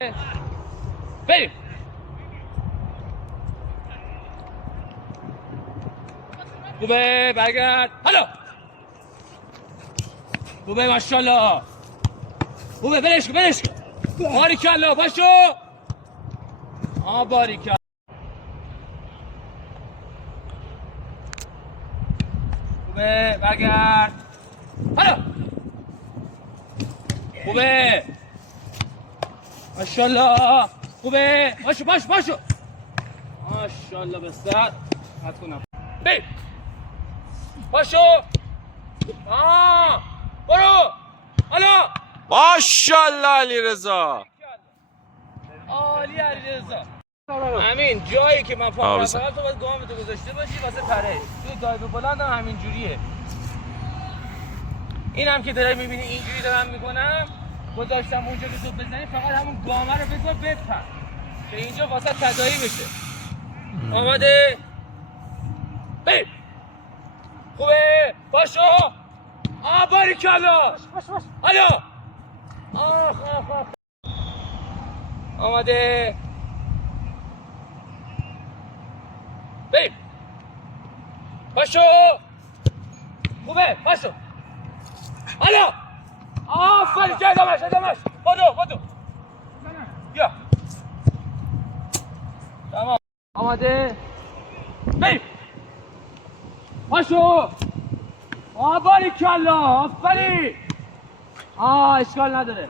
بریم. خوبه برگرد. حالا خوبه ماشاءالله. خوبه برش کن. باریکالله پاشو. باریکالله. خوبه برگرد. حالا خوبه ماشاءالله. خوبه پاشو ماشاءالله. بسات حد کنم. بریم. پاشو. برو. حالا ماشاءالله علیرضا. عالی علیرضا. همین جایی که من پا رفتم تو باید گامتو گذاشته باشی واسه پرش. توی دایو بلند هم همین جوریه. اینم که داری میبینی اینجوری دارم میکنم، گذاشتم اونجا که تو بزنی فقط همون گامه رو بذار بپر که اینجا واسه تداعی بشه. آماده؟ بریم. خوبه؟ پاشو. باریکالله. حالا آماده؟ بریم. پاشو. خوبه پاشو. حالا آفرین که ادامش بدو بیا. تمام. آماده؟ بریم. پاشو. باریکالله. آفرین. اشکال نداره. نه